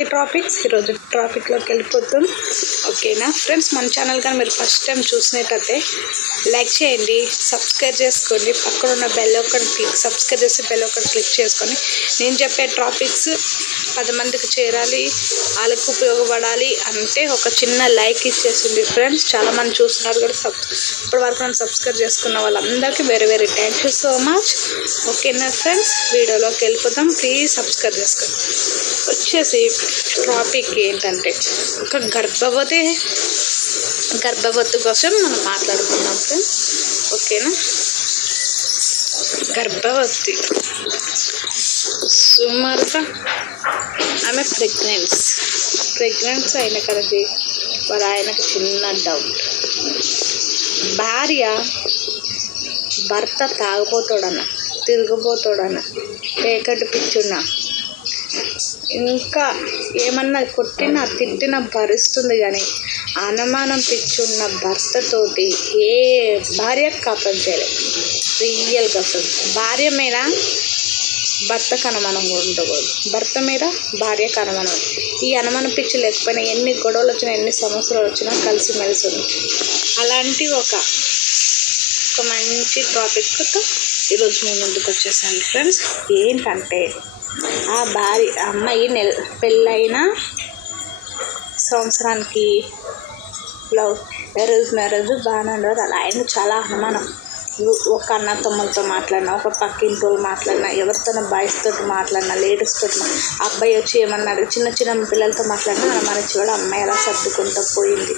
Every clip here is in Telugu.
ఈ ఈరోజు ట్రాఫిక్లోకి వెళ్ళిపోతాం. ఓకేనా ఫ్రెండ్స్, మన ఛానల్ కానీ మీరు ఫస్ట్ టైం చూసినట్టయితే లైక్ చేయండి, సబ్స్క్రైబ్ చేసుకోండి, పక్కన ఉన్న బెల్ ఒకటి సబ్స్క్రైబ్ చేసి బెల్ ఒకటి క్లిక్ చేసుకొని నేను చెప్పే టాపిక్స్ 10 మందికి చేరాలి, వాళ్ళకు ఉపయోగపడాలి అంటే ఒక చిన్న లైక్ ఇచ్చేసింది ఫ్రెండ్స్. చాలామంది చూస్తున్నారు కూడా ఇప్పటి వరకు నన్ను సబ్స్క్రైబ్ చేసుకున్న వాళ్ళందరికీ very thank you so much. ఓకేనా ఫ్రెండ్స్, వీడియోలోకి వెళ్ళిపోతాం. ప్లీజ్ సబ్స్క్రైబ్ చేసుకోండి. వచ్చేసి టాపిక్ ఏంటంటే ఒక గర్భవతి కోసం మనం మాట్లాడుకున్నాం ఫ్రెండ్స్. ఓకేనా, గర్భవతి సుమారుగా ఆమె ప్రెగ్నెన్సీ అయిన కదది మరి ఆయనకు చిన్న డౌట్. భార్య భర్త తాగిపోతాడన్న, తిరిగిపోతాడన్న, పేకటి పిచ్చున్నా, ఇంకా ఏమన్నా కొట్టినా తిట్టినా భరిస్తుంది. కానీ అనుమానం పిచ్చున్న భర్తతోటి ఏ భార్య కాపురం చేయలేదు. రియల్గా అసలు భార్య మీద భర్తకు అనుమానం ఉండకూడదు, భర్త మీద భార్యకు అనుమానం. ఈ అనుమానం పిచ్చి లేకపోయినా ఎన్ని గొడవలు వచ్చినా ఎన్ని సమస్యలు వచ్చినా కలిసిమెలిసి ఉంది. అలాంటి ఒక మంచి టాపిక్తో ఈరోజు మేము ముందుకు వచ్చేసాను ఫ్రెండ్స్. ఏంటంటే ఆ అమ్మాయి పెళ్ళైన సంవత్సరానికి మ్యారేజ్ బాగానే ఉండదు. అలా ఆయన చాలా అనుమానం. ఒక అన్న తమ్ములతో మాట్లాడినా, ఒక పక్కింటి వాళ్ళు మాట్లాడినా, ఎవరితోనో బాయ్స్తో మాట్లాడినా, లేడీస్తో అబ్బాయి వచ్చి ఏమన్నాడు, చిన్న పిల్లలతో మాట్లాడినా అనుమానించేవాడు. అమ్మాయి అలా సర్దుకుంటూ పోయింది.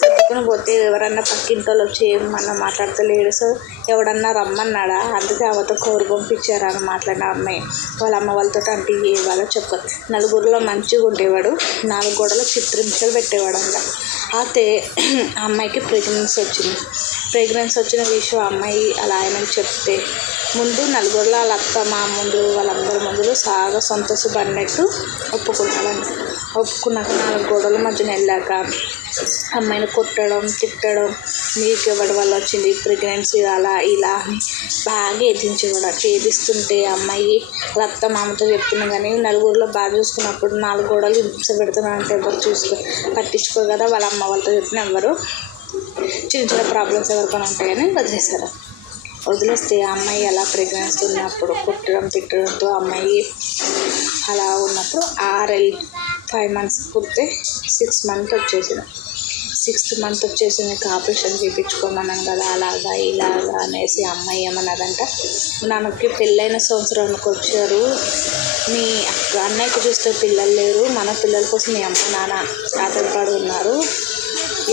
సర్దుకుని పోతే ఎవరన్నా పక్కింటి వాళ్ళు వచ్చి ఏమన్నా మాట్లాడితే లేడీస్ ఎవడన్నా రమ్మన్నాడా, అందుకే ఆమెతో కోరు పంపించారా అని మాట్లాడిన అమ్మాయి వాళ్ళ అమ్మ వాళ్ళతో అంటే వాళ్ళో చెప్పారు. నలుగురిలో మంచిగా ఉండేవాడు, 4 గోడలు చిత్రించలు పెట్టేవాడు అంట. అయితే ఆ అమ్మాయికి ప్రెగ్నెన్సీ వచ్చిన విషయం అమ్మాయి అలా ఆయనకు చెప్తే ముందు నలుగురిలో వాళ్ళ అత్త మా ముందు వాళ్ళందరి ముందులో సాగా సంతోషపడినట్టు ఒప్పుకున్నాక 4 గోడల మధ్యన వెళ్ళాక అమ్మాయిని కొట్టడం, తిట్టడం, నీకు ఎవరి వల్ల వచ్చింది ప్రెగ్నెన్సీ అలా ఇలా అని బాగా ఎదిరించేవాడు. అట్లా ఏదిస్తుంటే అమ్మాయి అత్త మామతో చెప్తున్నా కానీ నలుగురిలో బాగా చూసుకున్నప్పుడు 4 గోడలు హింస పెడుతున్నారంటే ఎవరు పట్టించుకోరు కదా. వాళ్ళ అమ్మ వాళ్ళతో చెప్పిన ఎవరు చిన్న ప్రాబ్లమ్స్ ఎవరికైనా ఉంటాయని వదిలేస్తే ఆ అమ్మాయి అలా ప్రెగ్నెన్సీ ఉన్నప్పుడు కుట్టడం తిట్టడంతో అమ్మాయి అలా ఉన్నప్పుడు 5 months పుడితే 6 months వచ్చేసింది. 6th month వచ్చేసింది. ఆపరేషన్ చేయించుకోమన్నాను కదా అలాగా ఇలాగా అనేసి అమ్మాయి ఏమన్నదంట, నాకు పెళ్ళైన సంవత్సరానికి వచ్చారు, మీ అన్నయ్యకి చూస్తే పిల్లలు లేరు, మన పిల్లల కోసం మీ అమ్మ నాన్న ఆధారపడి ఉన్నారు,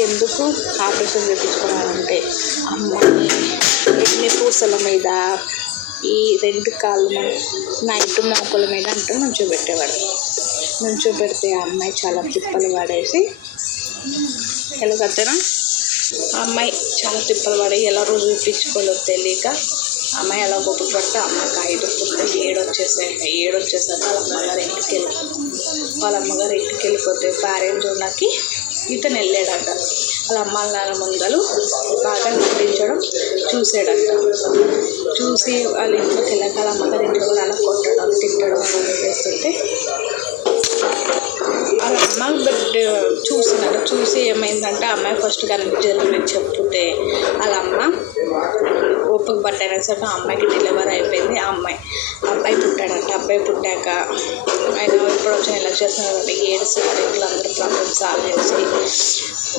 ఎందుకు ఆపరేషన్ చేయించుకోవాలంటే అమ్మాయి ఎన్ని పూసల మీద ఈ 2 కాళ్ళు నైట్ మోకుల మీద అంటూ నుంచోబెడితే ఆ అమ్మాయి చాలా తిప్పలు పడేసి ఎలాగైతేనా ఆ అమ్మాయి చాలా తిప్పలు పడి ఎలా రోజు చూపించుకోలేదు తెలియక అమ్మాయి అలా గొప్ప పడితే అమ్మాయికి 5 పుట్టిన 7 వచ్చేసాక వాళ్ళ అమ్మగారు ఇంటికి వెళ్ళిపోతే పేరెంట్స్ చూడడానికి ఇతను వెళ్ళాడంట. వాళ్ళ అమ్మ నాన్న ముందలు బాగా నటించడం చూసాడంట. చూసి వాళ్ళ ఇంట్లోకి వెళ్ళాక వాళ్ళ అమ్మగారి ఇంట్లో అలా కొట్టడం తిట్టడం అలా చేస్తుంటే వాళ్ళ అమ్మ చూసి ఏమైందంటే అమ్మాయి ఫస్ట్ కానీ జరిగింది చెప్తుంటే వాళ్ళ అమ్మ ఓపిక పట్టారు సరే అమ్మాయికి డెలివరీ అయిపోయింది. అబ్బాయి పుట్టాడంట. అబ్బాయి పుట్టాక ఆయన ఇప్పుడు వచ్చిన ఎలా చేస్తున్నారంటే ఏడ్చి ఇంట్లో అందరూ ప్రాబ్లమ్స్ సాల్వ్ చేసి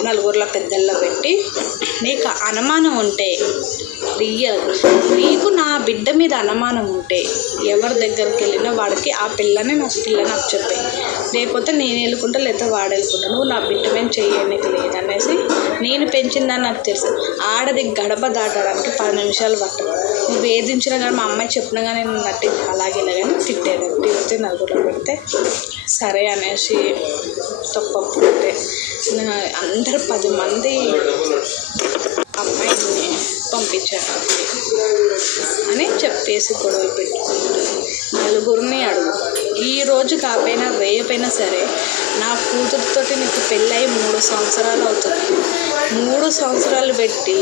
నలుగురిలో పెద్దల్లో పెట్టి నీకు అనుమానం ఉంటే నీకు నా బిడ్డ మీద అనుమానం ఉంటే ఎవరి దగ్గరికి వెళ్ళినా వాడికి ఆ పిల్లని నాకు చెప్పాయి, లేకపోతే నేను వెళ్ళుకుంటా లేకపోతే వాడు వెళ్ళుకుంటా, నువ్వు నా బిడ్డ మీద చేయడానికి లేదనేసి నేను పెంచిందని నాకు తెలుసు. ఆడది గడప దాటడానికి 10 నిమిషాలు పట్టదు. నువ్వు వేధించినా కానీ మా అమ్మాయి చెప్పినా కానీ నేను నట్టి అలాగే కానీ తిడితే నలుగురిలో పెడితే సరే అనేసి తప్పప్పుకుంటే అందరు 10 మంది అమ్మాయిని పంపించారు అని చెప్పేసి గొడవలు పెట్టుకుంటారు. నలుగురిని అడుగు, ఈరోజు కాకపోయినా రేపైనా సరే నా కూతురుతోటి నీకు పెళ్ళయి 3 సంవత్సరాలు అవుతుంది. 3 సంవత్సరాలు పెట్టి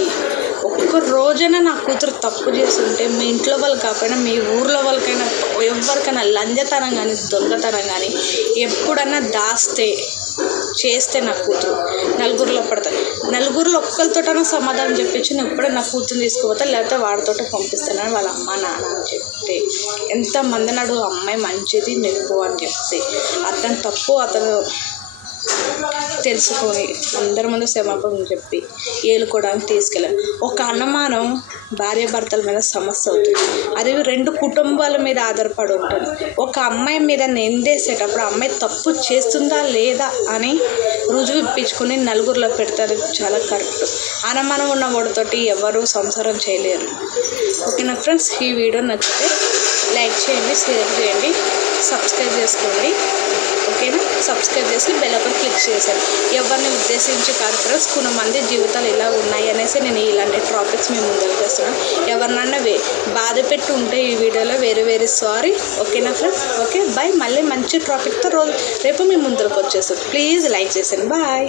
ఒక్క రోజైనా నా కూతురు తప్పు చేస్తుంటే మీ ఇంట్లో వాళ్ళు కాకపోయినా మీ ఊర్లో వాళ్ళకైనా ఎవరికైనా లంజతనం కానీ దొంగతనం కానీ ఎప్పుడన్నా చేస్తే నా కూతురు నలుగురిలో పడతాను. నలుగురిలో ఒక్కరితోటైనా సమాధానం చెప్పించి నేను ఇప్పుడే నా కూతురుని తీసుకుపోతా, లేకపోతే వాడితోటే పంపిస్తానని వాళ్ళ అమ్మ నాన్న అని చెప్తే, ఎంతమంది నాడు అమ్మాయి మంచిది నెప్పు అని చెప్తే అతను తప్పు అతను తెలుసుకొని అందరి ముందు క్షమాపణ చెప్పి ఏలుకోవడానికి తీసుకెళ్ళాలి. ఒక అనుమానం భార్యాభర్తల మీద సమస్య అవుతుంది, అది 2 కుటుంబాల మీద ఆధారపడి ఉంటుంది. ఒక అమ్మాయి మీద నిందేసేటప్పుడు అమ్మాయి తప్పు చేస్తుందా లేదా అని రుజువు ఇప్పించుకొని నలుగురిలో పెడతారు, చాలా కరెక్ట్. అనుమానం ఉన్న వాడితోటి ఎవరు సంసారం చేయలేరు. ఓకేనా ఫ్రెండ్స్, ఈ వీడియో నచ్చితే లైక్ చేయండి, షేర్ చేయండి, సబ్స్క్రైబ్ చేసుకోండి. ఓకేనా, సబ్స్క్రైబ్ చేసి బెల్ ఐకాన్ క్లిక్ చేశాను. ఎవరిని ఉద్దేశించి కాదు ఫ్రెండ్స్, కొంతమంది జీవితాలు ఇలా ఉన్నాయి అనేసి నేను ఇలాంటి టాపిక్స్ మేము ముందుకు చేస్తున్నాను. ఎవరినన్నా బాధ పెట్టి ఉంటే ఈ వీడియోలో వేరే సారీ. ఓకేనా ఫ్రెండ్స్, ఓకే బాయ్. మళ్ళీ మంచి టాపిక్తో రేపు మేము ముందుకు వచ్చేస్తాం. ప్లీజ్ లైక్ చేశాను. బాయ్.